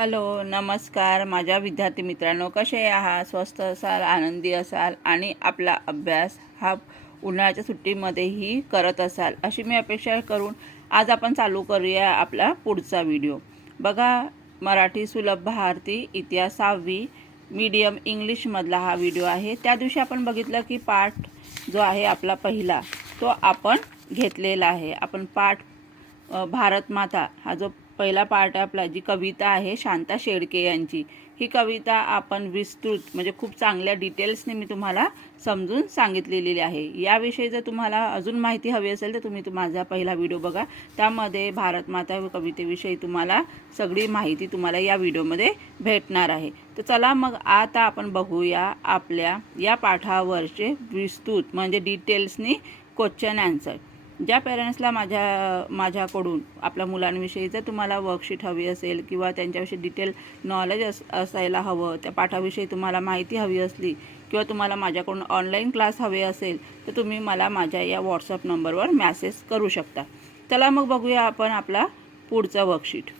Hello, नमस्कार माझ्या विद्यार्थी मित्रांनो, कसे आहात? स्वस्थ असाल, आनंदी असाल आणि आपला अभ्यास हा उन्हाळ्याच्या सुट्टीमध्येही करत असाल अशी मी अपेक्षा करून आज आपण चालू करूया आपला पुढचा व्हिडिओ. बघा, मराठी सुलभ भारती इतिहास 6वी मीडियम इंग्लिशमधला हा व्हिडिओ आहे. त्या दिवशी आपण बघितलं की पाठ जो आहे आपला पहिला तो आपण घेतलेला आहे. आपण पाठ भारत माता हा जो पहिला पार्ट आहे आपला, जी कविता आहे शांता शेळके यांची, ही कविता आपण विस्तृत म्हणजे खूप चांगल्या डिटेल्सने मी तुम्हाला समजून सांगितलेली आहे. याविषयी जर तुम्हाला अजून माहिती हवी असेल तर तुम्ही माझा पहिला व्हिडिओ बघा. त्यामध्ये भारत माता कवितेविषयी तुम्हाला सगळी माहिती तुम्हाला या व्हिडिओमध्ये भेटणार आहे. तर चला मग आता आपण बघूया आपल्या या पाठावरचे विस्तृत म्हणजे डिटेल्सनी क्वेश्चन आन्सर. ज्या पेरेंट्सला माझ्याकडून आपल्या मुलांविषयी जर तुम्हाला वर्कशीट हवी असेल किंवा त्यांच्याविषयी डिटेल नॉलेज असायला हवं, त्या पाठाविषयी तुम्हाला माहिती हवी असली किंवा तुम्हाला माझ्याकडून ऑनलाईन क्लास हवे असेल तर तुम्ही मला माझ्या या व्हॉट्सअप नंबरवर मॅसेज करू शकता. चला मग बघूया आपण आपला पुढचा वर्कशीट.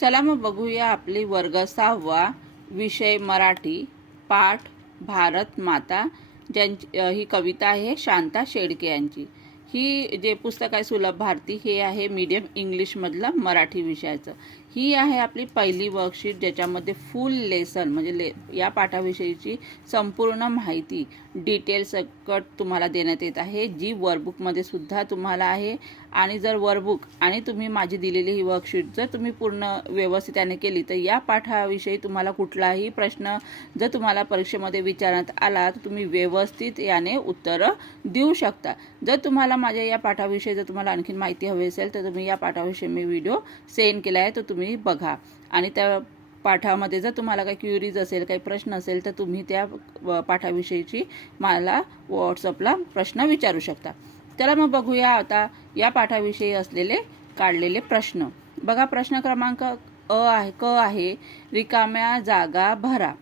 चला मग बघूया आपली वर्ग 6वा विषय मराठी पाठ भारत माता, ज्यांची ही कविता आहे शांता शेळके यांची. ही जे पुस्तक आहे सुलभ भारती, हे आहे मीडियम इंग्लिशमधलं मराठी विषयाचं. ही आहे आपली पहिली वर्कशीट, ज्याच्यामध्ये फुल लेसन म्हणजे या पाठाविषयीची संपूर्ण माहिती डिटेल सकट तुम्हाला देण्यात येत आहे, जी वर्कबुकमध्ये सुद्धा तुम्हाला आहे. आणि जर वर्कबुक आणि तुम्ही माझी दिलेली ही वर्कशीट जर तुम्ही पूर्ण व्यवस्थितपणे केली तर या पाठाविषयी तुम्हाला कुठलाही प्रश्न जर तुम्हाला परीक्षेमध्ये विचारण्यात आला तर तुम्ही व्यवस्थित याने उत्तरं देऊ शकता. जर तुम्हाला माझ्या या पाठाविषयी जर तुम्हाला आणखीन माहिती हवी असेल तर तुम्ही या पाठाविषयी मी व्हिडिओ सेंड केला आहे, तो तुम्ही बघा. आणि त्या पाठामध्ये जर तुम्हाला काही क्युरीज असेल, काही प्रश्न असेल तर तुम्ही त्या पाठाविषयीची मला व्हॉट्सअपला प्रश्न विचारू शकता. चला मग बघूया आता या पाठाविषयी असलेले काढलेले प्रश्न. बघा, प्रश्न क्रमांक क आहे रिकाम्या जागा भरा.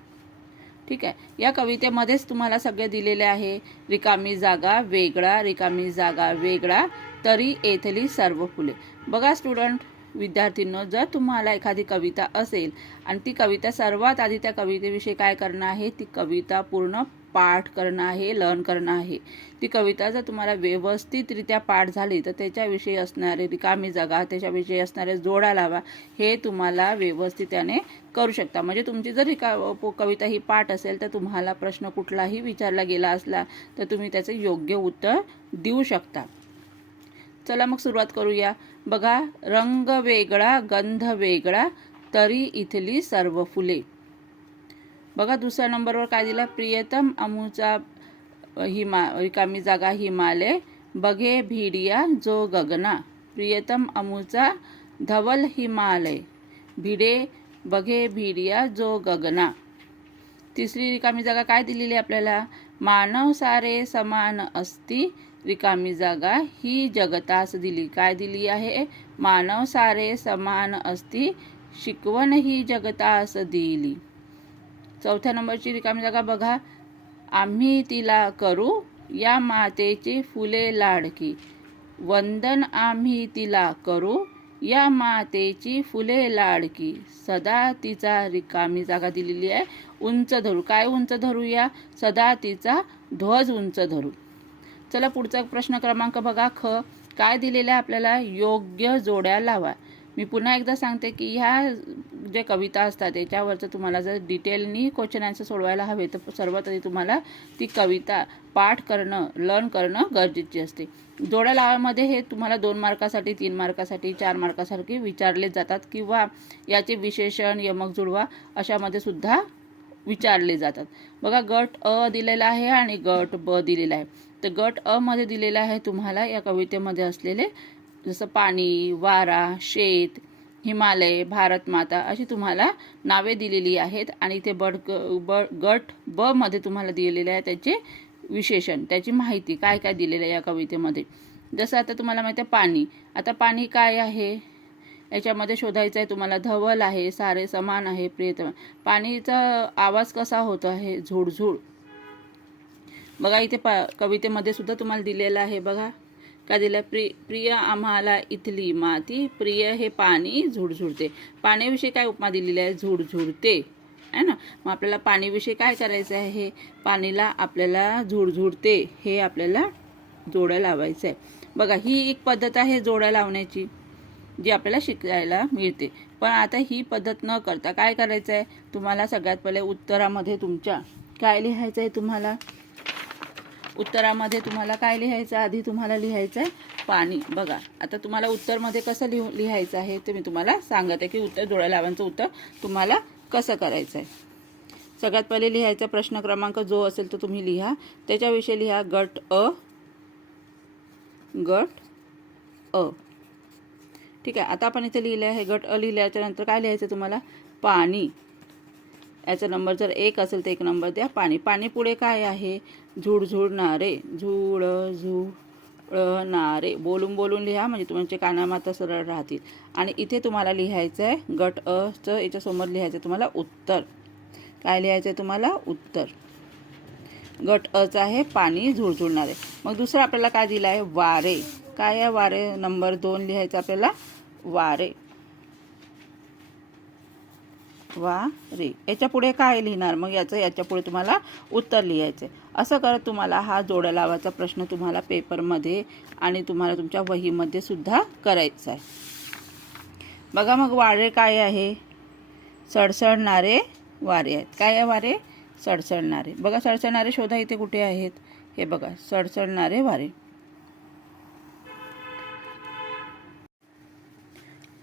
ठीक आहे, या कवितेमध्येच तुम्हाला सगळे दिलेले आहे. रिकामी जागा वेगळा, रिकामी जागा वेगळा, तरी येथली सर्व फुले. बघा स्टुडंट विद्यार्थींनो, जर तुम्हाला एखादी कविता असेल आणि ती कविता सर्वात आधी त्या कवितेविषयी काय करणं आहे, ती कविता पूर्ण पाठ करणं आहे, लर्न करणं आहे. ती कविता जर तुम्हाला व्यवस्थितरित्या पाठ झाली तर त्याच्याविषयी असणारे रिकामी जागा, त्याच्याविषयी असणारे जोडा लावा, हे तुम्हाला व्यवस्थितपणे करू शकता. म्हणजे तुमची जर कविता ही पाठ असेल तर तुम्हाला प्रश्न कुठलाही विचारला गेला असला तर तुम्ही त्याचे योग्य उत्तर देऊ शकता. चला मग सुरुवात करूया. बघा, रंग वेगळा, गंध वेगळा, तरी इथली सर्व फुले. बघा दुसऱ्या नंबरवर काय दिला, प्रियतम अमुचा रिकामी जागा हिमालय, बघे भिडिया जो गगना. प्रियतम अमुचा धवल हिमालय, भिडे बघे भिडिया जो गगना. तिसरी रिकामी जागा काय दिलेली आपल्याला, मानव सारे समान असती, रिकामी जागा ही जगतास दिली. काय दिली आहे, मानव सारे समान असती, शिकवण ही जगतास दिली. चौथ्या नंबरची रिकामी जागा बघा, आम्ही तिला करू या मातेची फुले लाडकी. वंदन आम्ही तिला करू या मातेची फुले लाडकी, सदा तिचा. रिकामी जागा दिलेली आहे उंच धरू. काय उंच धरूया, सदा तिचा ध्वज उंच धरू. चला पुढचा प्रश्न क्रमांक बघा ख. काय दिलेलं आहे आपल्याला, योग्य जोड्या लावा. मी पुन्हा एकदा सांगते की ह्या जे कविता असतात त्याच्यावरचं तुम्हाला जर डिटेलनी क्वेश्चन आन्सर सोडवायला हवे तर सर्वात आधी तुम्हाला ती कविता पाठ करणं, लर्न करणं गरजेचे असते. जोड्या लावामध्ये हे तुम्हाला 2 मार्कासाठी, 3 मार्कासाठी, 4 मार्कासारखे विचारले जातात किंवा याचे विशेषण, यमक जुळवा अशामध्ये सुद्धा विचारले जातात. बघा, गट अ दिलेला आहे आणि गट ब दिलेला आहे. तर गट अ मध्ये दिलेला आहे तुम्हाला या कवितेमध्ये असलेले जसं पाणी, वारा, शेत, हिमालय, भारत माता अशी तुम्हाला नावे दिलेली आहेत. आणि इथे गट ब मध्ये तुम्हाला दिलेले आहे त्याचे विशेषण, त्याची माहिती काय काय दिलेलं आहे या कवितेमध्ये. जसं आता तुम्हाला माहिती आहे पाणी. आता पाणी काय आहे याच्यामध्ये शोधायचं आहे तुम्हाला. धवल आहे, सारे समान आहे, प्रियतम. पाणीचा आवाज कसा होतो आहे, झुळझुळ. बघा इथे कवितेमध्ये सुद्धा तुम्हाला दिलेलं आहे. बघा, काय दिलं? प्रिय आम्हाला इथली माती, प्रिय हे पाणी झुडझुडते. पाण्याविषयी काय उपमा दिलेली आहे? झुडझुडते आहे ना. मग आपल्याला पाणीविषयी काय करायचं आहे? पाणीला आपल्याला झुडझुडते हे आपल्याला जोड्या लावायचं आहे. बघा, ही एक पद्धत आहे जोड्या लावण्याची जी आपल्याला शिकायला मिळते. पण आता ही पद्धत न करता काय करायचं आहे? तुम्हाला सगळ्यात पहिले उत्तरामध्ये तुमच्या काय लिहायचं आहे? तुम्हाला उत्तरामध्ये तुम्हाला काय लिहायचं? आधी तुम्हाला लिहायचं आहे पाणी. बघा, आता तुम्हाला उत्तरमध्ये कसं लिहायचं आहे ते मी तुम्हाला सांगत आहे की उत्तर जोड्या लावांचं उत्तर तुम्हाला कसं करायचं आहे. सगळ्यात पहिले लिहायचा प्रश्न क्रमांक जो असेल तो तुम्ही लिहा. त्याच्याविषयी लिहा गट अ. ठीक आहे. आता आपण इथे लिहिलं आहे गट अ. लिहिल्याच्या नंतर काय लिहायचं तुम्हाला? पाणी. याचा नंबर जर 1 असेल तर 1 नंबर द्या. पाणी. पाणी पुढे काय आहे? झुडझुडणारे. झुडझुडणारे. बोलून लिहा म्हणजे तुमचे कानामाता सरळ राहतील. आणि इथे तुम्हाला लिहायचं आहे गट अ चं याच्यासमोर लिहायचं तुम्हाला उत्तर. काय लिहायचं आहे तुम्हाला? उत्तर. गट अचं आहे पाणी झुडझुडणारे. मग दुसरं आपल्याला काय दिलं आहे? वारे. काय आहे? वारे. नंबर 2 लिहायचं आपल्याला वारे. वारे. याच्या पुढे काय लिहिणार? मग याच्या पुढे तुम्हाला उत्तर लिहायचं. असं करत तुम्हाला हा जोड्या लावायचा प्रश्न तुम्हाला पेपरमध्ये आणि तुम्हाला तुमच्या वहीमध्ये सुद्धा करायचा आहे. बघा, मग वारे काय आहे? सडसडणारे वारे आहेत. काय आहे? वारे सडसडणारे. बघा, सडसडणारे शोधा. इथे कुठे आहेत? हे बघा, सडसडणारे वारे.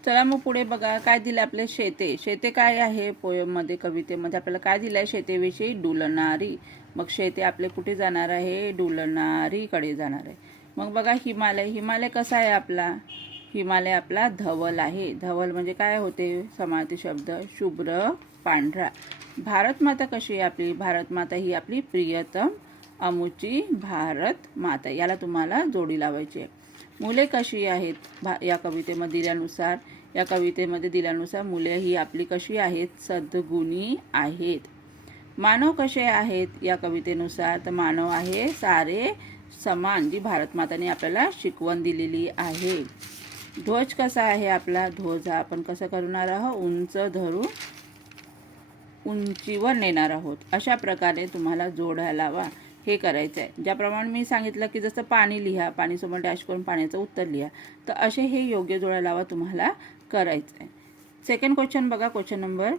चला मग पुढे बघा काय दिलं आपले? शेते. शेते काय आहे? पोयममध्ये, कवितेमध्ये आपल्याला काय दिलं आहे? शेतेविषयी डुलणारी. मग शेते आपले कुठे जाणार आहे? डुलणारीकडे जाणार आहे. मग बघा, हिमालय. हिमालय कसा आहे आपला? हिमालय आपला धवल आहे. धवल म्हणजे काय होते? समार्थी शब्द शुभ्र पांढरा. भारतमाता कशी आहे आपली? भारतमाता ही आपली प्रियतम अमुची भारत माता. याला तुम्हाला जोडी लावायची आहे. मुले कशी आहेत? या कवितेमध्ये दिल्यानुसार मुले ही आपली कशी आहेत? सद्गुणी आहेत. मानव कसे आहेत? या कवितेनुसार तर मानव आहे सारे समान, जी भारतमाताने आपल्याला शिकवण दिलेली आहे. ध्वज कसा आहे आपला? ध्वज हा आपण कसं करणार आहोत? उंच धरून उंचीवर नेणार आहोत. अशा प्रकारे तुम्हाला जोड्या लावा हे करायचं आहे. ज्याप्रमाणे मी सांगितलं की जसं पाणी लिहा, पाणीसमोर डॅश करून पाण्याचं उत्तर लिहा, तर असे हे योग्य जोड्या लावा तुम्हाला करायचं आहे. सेकंड क्वेश्चन बघा, क्वेश्चन नंबर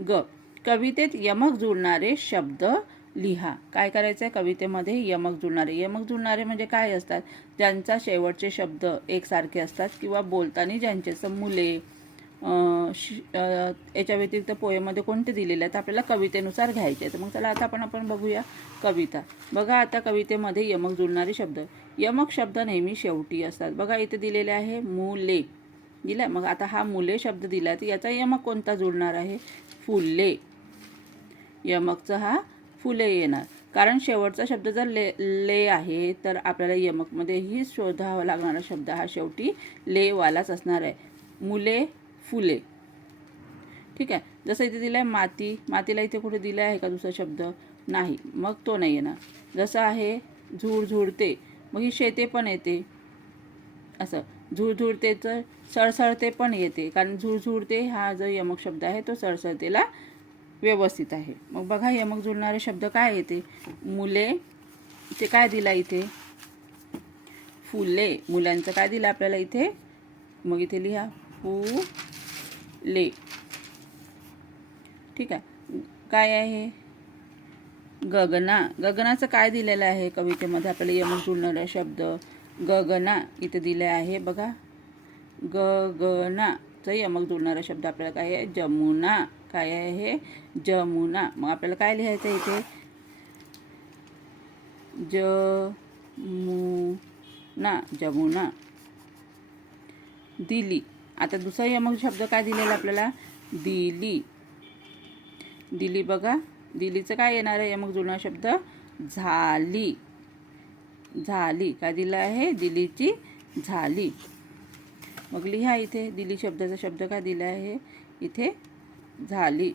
ग. कवितेत यमक जुळणारे शब्द लिहा. काय करायचं आहे? कवितेमध्ये यमक जुळणारे म्हणजे काय असतात? ज्यांचा शेवटचे शब्द एकसारखे असतात किंवा बोलताना ज्यांचे मुले याच्या व्यतिरिक्त पोयमध्ये कोणते दिलेले आहेत आपल्याला कवितेनुसार घ्यायचे. तर मग चला आता आपण बघूया कविता. बघा, आता कवितेमध्ये यमक जुळणारे शब्द. यमक शब्द नेहमी शेवटी असतात. बघा, इथे दिलेले आहे मुले दिला. मग आता हा मुले शब्द दिला तर याचा यमक कोणता जुळणार आहे? फुले. यमकचा हा फुले येणार. कारण शेवटचा शब्द जर ले आहे तर आपल्याला यमकमध्येही शोधावा लागणारा शब्द हा शेवटी लेवालाच असणार आहे. मुले, फुले. ठीक आहे. जसं इथे दिलं आहे माती. मातीला इथे कुठे दिलं आहे का दुसरा शब्द? नाही, मग तो नाही येणार. जसं आहे झुडझुडते, मग ही शेते पण येते. असं झुडझुडतेचं सळसळते पण येते, कारण झुडझुडते हा जो यमक शब्द आहे तो सळसळतेला व्यवस्थित आहे. मग बघा, यमक जुळणारे शब्द काय येते? मुले. ते काय दिला इथे? फुले. मुलांचं काय दिलं आपल्याला इथे? मग इथे लिहा फुले. ठीक आहे. काय आहे? गगना. गगनाचं काय दिलेलं आहे कवितेमध्ये आपल्याला यमक जुळणारा शब्द? गगना इथे दिले आहे बघा. गगनाचं यमक जुळणारा शब्द आपल्याला काय आहे? जमुना. काय आहे? जमुना. मग आपल्याला काय लिहायचं आहे इथे? जमुना. दिली. आता दुसरा यमक शब्द काय दिलेला आपल्याला? दिली. दिली. बघा, दिलीचं काय येणार आहे यमक जुळणारा शब्द? झाली. झाली. काय दिलं आहे? दिलीची झाली. मग लिहा इथे दिली शब्दाचा शब्द काय दिला आहे इथे? झाली.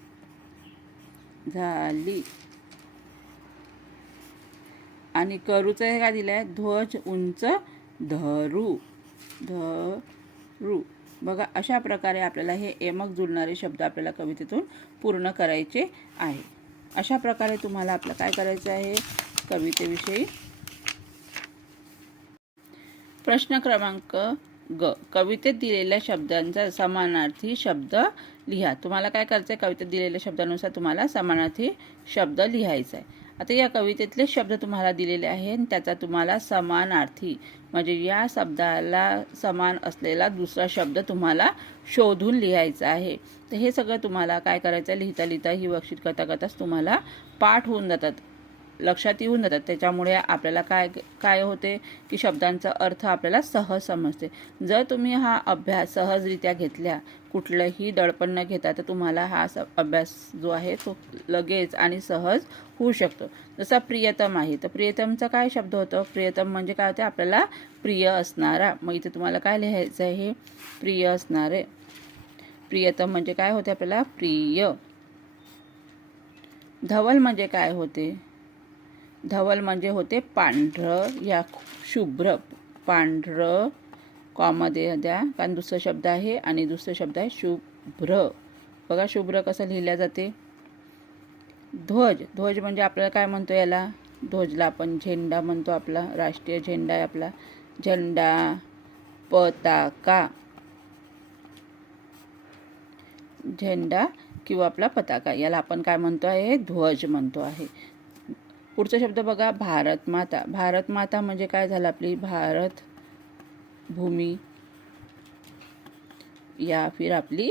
झाली. आणि करूचं काय दिलं आहे? ध्वज उंच धरू, धरू. बघा, अशा प्रकारे आपल्याला हे यमक जुळणारे शब्द आपल्याला कवितेतून पूर्ण करायचे आहे. अशा प्रकारे तुम्हाला आपलं काय करायचं आहे कवितेविषयी. प्रश्न क्रमांक ग. कवितेत दिलेल्या शब्दांचा समानार्थी शब्द लिहा. तुम्हाला काय करायचं आहे, कवितेत दिलेल्या शब्दानुसार तुम्हाला समानार्थी शब्द लिहायचा आहे. आता या कवितेतले शब्द तुम्हाला दिलेले आहेत, त्याचा तुम्हाला समानार्थी म्हणजे या शब्दाला समान असलेला दुसरा शब्द तुम्हाला शोधून लिहायचा आहे. तर हे सगळं तुम्हाला काय करायचं आहे, लिहिता लिहिता ही वर्कशीट करता करताच तुम्हाला पाठ होऊन जातात, लक्षात येऊन जातात. त्याच्यामुळे आपल्याला काय होते की शब्दांचा अर्थ आपल्याला सहज समजते. जर तुम्ही हा अभ्यास सहजरित्या घेतल्या, कुठलंही दडपण न घेता, तर तुम्हाला हा अभ्यास जो आहे तो लगेच आणि सहज होऊ शकतो. जसा प्रियतम आहे, तर प्रियतमचा काय शब्द होतो, प्रियतम म्हणजे काय होते, आपल्याला प्रिय असणारा. मग इथे तुम्हाला काय लिहायचं आहे, प्रिय असणारे. प्रियतम म्हणजे काय होते, आपल्याला प्रिय. धवल म्हणजे काय होते, धवल म्हणजे होते पांढरं या शुभ्र. पांढरं कॉमध्ये द्या, कारण दुसरा शब्द आहे आणि दुसरा शब्द आहे शुभ्र. बघा शुभ्र कसं लिहिल्या जाते. ध्वज, ध्वज म्हणजे आपल्याला काय म्हणतो, याला ध्वजला आपण झेंडा म्हणतो. आपला राष्ट्रीय झेंडा आहे आपला झेंडा. पताका, झेंडा किंवा आपला पताका, याला आपण काय म्हणतो आहे, ध्वज म्हणतो आहे. पुढचा शब्द बघा, भारत माता. भारत माता म्हणजे काय झालं, आपली भारत भूमी या फिर आपली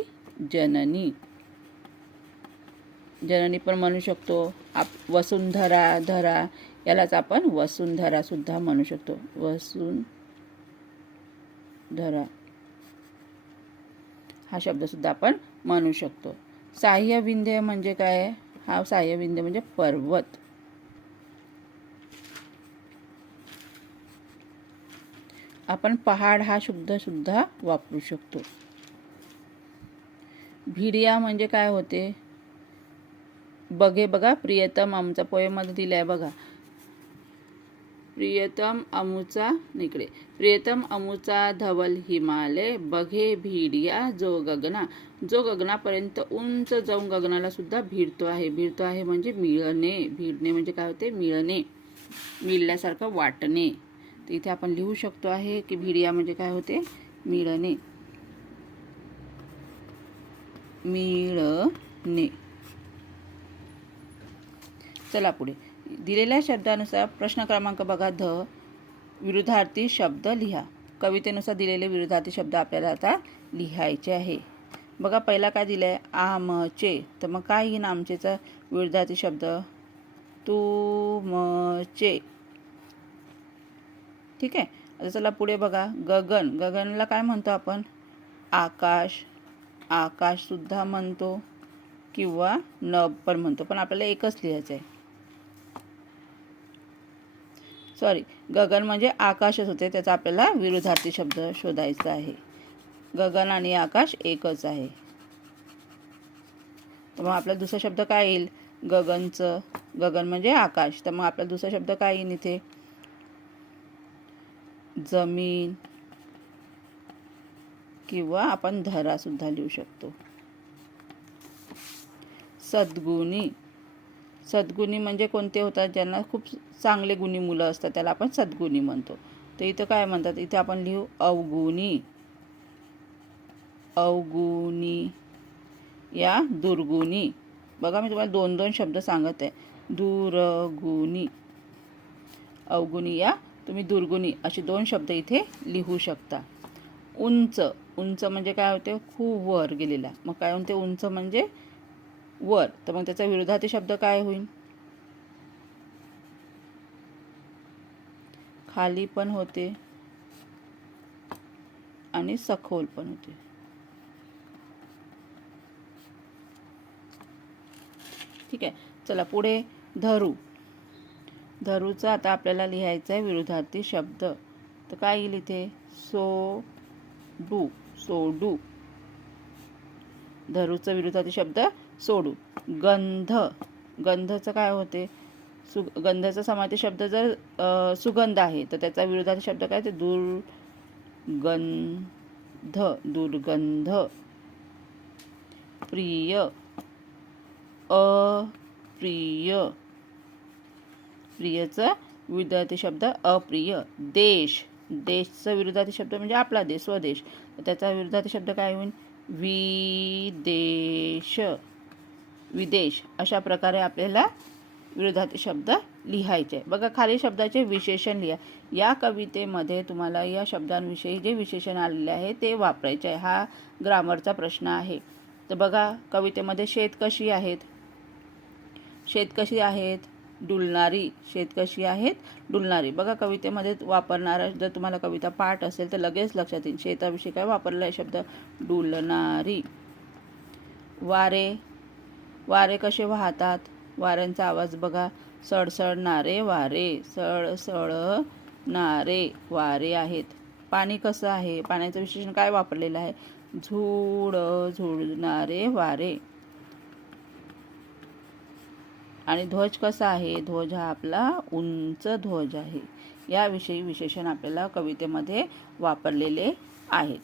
जननी. जननी पण म्हणू शकतो. वसुंधरा, धरा, यालाच आपण वसुंधरा सुद्धा म्हणू शकतो. वसुंधरा हा शब्द सुद्धा आपण म्हणू शकतो. साह्यविंध्य म्हणजे काय, हा साह्यविंध्य म्हणजे पर्वत. आपण पहाड हा शब्द सुद्धा वापरू शकतो. भिडिया म्हणजे काय होते, बघे. बघा प्रियतम आमचा पोएमध्ये दिलाय बघा. प्रियतम अमुचा, इकडे, प्रियतम अमुचा धवल हिमालय, बघे भिडिया जो गगना. जो गगनापर्यंत उंच जाऊन गगनाला सुद्धा भिडतो आहे. भिडतो आहे म्हणजे मिळणे. भिडणे म्हणजे काय होते, मिळणे, मिळल्यासारखं वाटणे. तर इथे आपण लिहू शकतो आहे की भिडिया म्हणजे काय होते, मिळणे, मिळणे. चला पुढे. दिलेल्या शब्दानुसार प्रश्न क्रमांक बघा, ध विरुद्धार्थी शब्द लिहा. कवितेनुसार दिलेले विरुद्धार्थी शब्द आपल्याला आता लिहायचे आहे. बघा पहिला काय दिलंय, आमचे. तर मग काय येईन आमचेचा विरुद्धार्थी शब्द, तुमचे. ठीक आहे. आता चला पुढे बघा, गगन. गगनला काय म्हणतो आपण, आकाश. आकाश सुद्धा म्हणतो किंवा नभ पण म्हणतो, पण आपल्याला एकच लिहायचं आहे. सॉरी, गगन म्हणजे आकाशच होते, त्याचा आपल्याला विरुद्धार्थी शब्द शोधायचा आहे. गगन आणि आकाश एकच आहे. तर मग आपला दुसरा शब्द काय येईल, गगनचं. गगन म्हणजे आकाश, तर मग आपला दुसरा शब्द काय येईल इथे, जमीन किंवा आपण धरा सुद्धा लिहू शकतो. सद्गुणी. सद्गुणी म्हणजे कोणते होतात, ज्यांना खूप चांगले गुणी मुलं असतात, त्याला आपण सद्गुणी म्हणतो. तर इथं काय म्हणतात, इथे आपण लिहू अवगुणी. अवगुणी या दुर्गुणी. बघा मी तुम्हाला दोन दोन शब्द सांगत आहे, दुर्गुणी, अवगुणी या तुम्ही दुर्गुणी, असे दोन शब्द इथे लिहू शकता. उंच. उंच म्हणजे काय होते, खूप वर गेलेला. मग काय म्हणते, उंच म्हणजे वर. तर मग त्याचा विरुद्धार्थी शब्द काय होईल, खाली पण होते आणि सखोल पण होते. ठीक आहे. चला पुढे, धरू. धरूचा आता आपल्याला लिहायचा आहे विरुद्धार्थी शब्द. तर काय येईल इथे, सोडू. सोडू. धरूचा विरुद्धार्थी शब्द सोडू. गंध. गंधचं काय होते, गंधाचा समानार्थी शब्द जर सुगंध आहे तर त्याचा विरोधार्थी शब्द काय ते दुर्गंध. दुर्गंध. प्रिय, अप्रिय. प्रियचं विरोधार्थी शब्द अप्रिय. देश, देशचा विरोधार्थी शब्द म्हणजे आपला देश, स्वदेश. त्याचा विरोधार्थी शब्द काय होईल? विदेश. विदेश. अशा प्रकारे आपल्याला विरोधार्थी शब्द लिहायचे. बघा खाली शब्दाचे विशेषण लिहा. या कवितेमध्ये तुम्हाला या शब्दांविषयी जे विशेषण आलेले आहे ते वापरायचे आहे. हा ग्रामरचा प्रश्न आहे. तर बघा कवितेमध्ये शेत कशी आहेत? शेत कशी आहेत? डुलणारी. शेत कशी आहेत? डुलणारी. बघा कवितेमध्ये वापरणारा जर तुम्हाला कविता पाठ असेल तर लगेच लक्षात येईल शेताविषयी काय वापरला आहे शब्द? डुलणारी. वारे. वारे कसे वाहतात? वाऱ्यांचा आवाज बघा. सळसळणारे वारे. सळसळणारे वारे आहेत. पाणी कसं आहे? पाण्याचं विशेषण काय वापरलेलं आहे? झुळझुळणारे वारे. आणि ध्वज कसा आहे? ध्वज हा आपला उंच ध्वज आहे. याविषयी विशेषण आपल्याला कवितेमध्ये वापरलेले आहेत.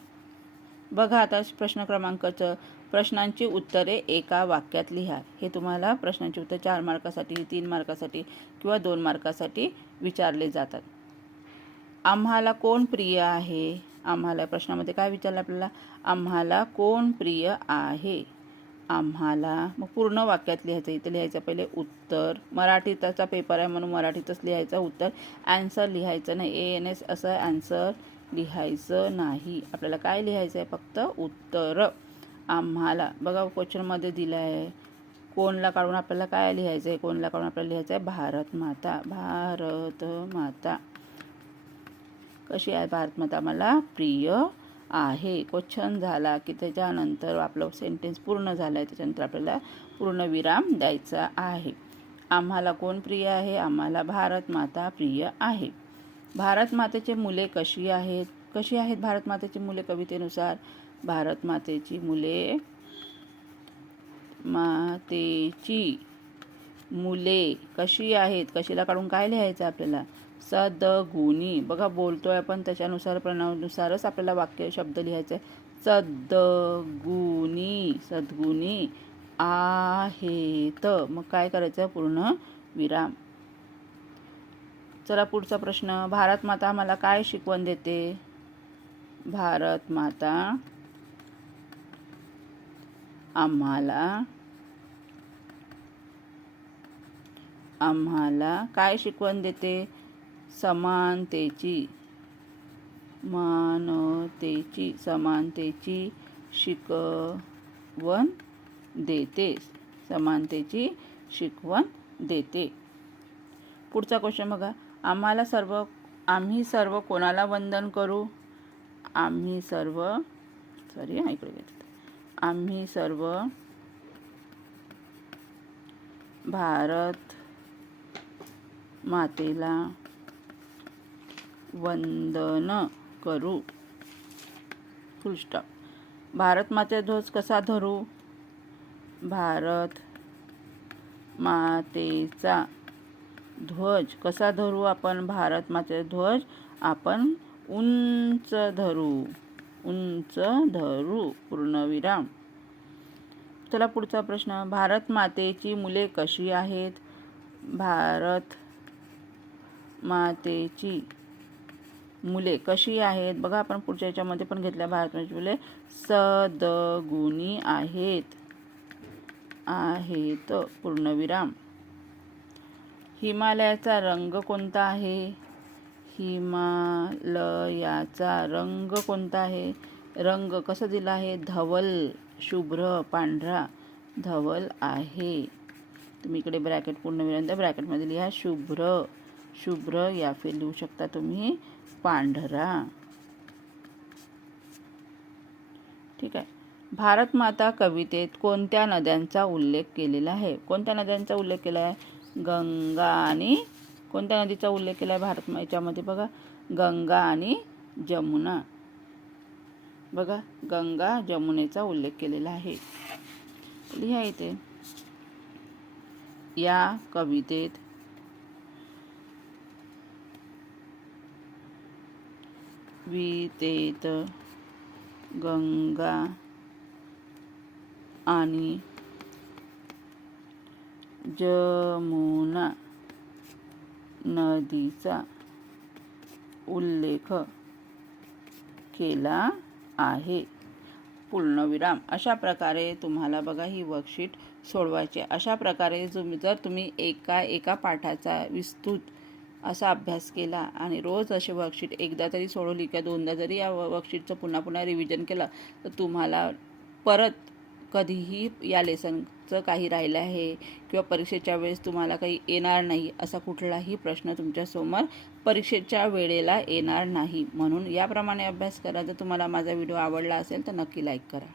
बघा आता प्रश्न क्रमांकाचं प्रश्नांची उत्तरे एका वाक्यात लिहा. हे तुम्हाला प्रश्नांची उत्तर 4 मार्कासाठी, 3 मार्कासाठी किंवा 2 मार्कासाठी विचारले जातात. आम्हाला कोण प्रिय आहे? आम्हाला प्रश्नामध्ये काय विचारलं आपल्याला? आम्हाला कोण प्रिय आहे? आम्हाला. मग पूर्ण वाक्यात लिहायचं. इथे लिहायचं पहिले उत्तर. मराठीचा पेपर आहे म्हणून मराठीतच लिहायचं उत्तर. ॲन्सर लिहायचं नाही. ANS असं ॲन्सर लिहायचं नाही. आपल्याला काय लिहायचं आहे? फक्त उत्तर. आम्हाला. बघा क्वेश्चनमध्ये दिलं आहे. कोणला काढून आपल्याला काय लिहायचं आहे? कोणला काढून आपल्याला लिहायचं आहे? भारत माता. भारत माता कशी आहे? भारत माता मला प्रिय आहे. क्वेश्चन झाला की त्याच्यानंतर आपलं सेंटेन्स पूर्ण झालं आहे. त्याच्यानंतर आपल्याला पूर्णविराम द्यायचा आहे. आम्हाला कोण प्रिय आहे? आम्हाला भारत माता प्रिय आहे. भारत मातेची मुले कशी आहेत? कशी आहेत भारत मातेची मुले कवितेनुसार? भारत मातेची मुले मुले कशी आहेत? कशीला काढून काय लिहायचं आपल्याला? सद्गुणी. बघा बोलतोय आपण त्याच्यानुसार प्रणानुसारच आपल्याला वाक्य शब्द लिहायचे. सद्गुणी. सद्गुणी आहेत. मग काय करायचं? पूर्ण विराम. चला पुढचा प्रश्न. भारत माता आम्हाला काय शिकवण देते? भारत माता आम्हाला काय शिकवण देते? समानतेची. समानतेची शिकवण देते. समानतेची शिकवण देते. पुढचा क्वेश्चन बघा. आम्ही सर्व कोणाला वंदन करू? आम्ही सर्व भारत मातेला वंदन करू. फुल स्टॉप. भारत मातेचा ध्वज कसा धरू? भारत मातेचा ध्वज कसा धरू आपण? भारत मातेचा ध्वज आपण उंच धरू. पूर्णविराम. चला पुढचा प्रश्न. भारत मातेची मुले कशी आहेत? भारत मातेची मुले कशी आहेत? बघा आपण पुढच्या याच्यामध्ये पण घेतल्या. भारत मातेची मुले सद्गुणी आहेत. पूर्णविराम. हिमालयाचा रंग कोणता आहे? हिमालयाचा रंग कोणता आहे? रंग कसं दिला आहे? धवल, शुभ्र, पांढरा. धवल आहे. तुम्ही इकडे ब्रॅकेट पूर्णविराम द्या. ब्रॅकेटमध्ये लिहा शुभ्र या फिर लिहू शकता तुम्ही पांढरा. ठीक आहे. भारत माता कवितेत कोणत्या नद्यांचा उल्लेख केलेला आहे? कोणत्या नद्यांचा उल्लेख केला आहे? गंगा आणि कोणत्या नदीचा उल्लेख केला आहे भारत याच्यामध्ये? बघा गंगा आणि जमुना. बघा गंगा जमुनेचा उल्लेख केलेला आहे. लिहा इथे. या कवितेत वितेत गंगा आणि जमुना नदीचा उल्लेख केला आहे. पूर्णविराम. अशा प्रकारे तुम्हाला बघा ही वर्कशीट सोडवायची. अशा प्रकारे जर तुम्ही एका पाठाचा विस्तृत असा अभ्यास केला आणि रोज अशी वर्कशीट एकदा तरी सोडवली किंवा दोनदा जरी या वर्कशीटचं पुन्हा रिव्हिजन केलं तर तुम्हाला परत कधीही या लेसनचं काही राहिलं आहे किंवा परीक्षेच्या वेळेस तुम्हाला काही येणार नाही असा कुठलाही प्रश्न तुमच्यासमोर परीक्षेच्या वेळेला येणार नाही. म्हणून याप्रमाणे अभ्यास करा. जर तुम्हाला माझा व्हिडिओ आवडला असेल तर नक्की लाईक करा.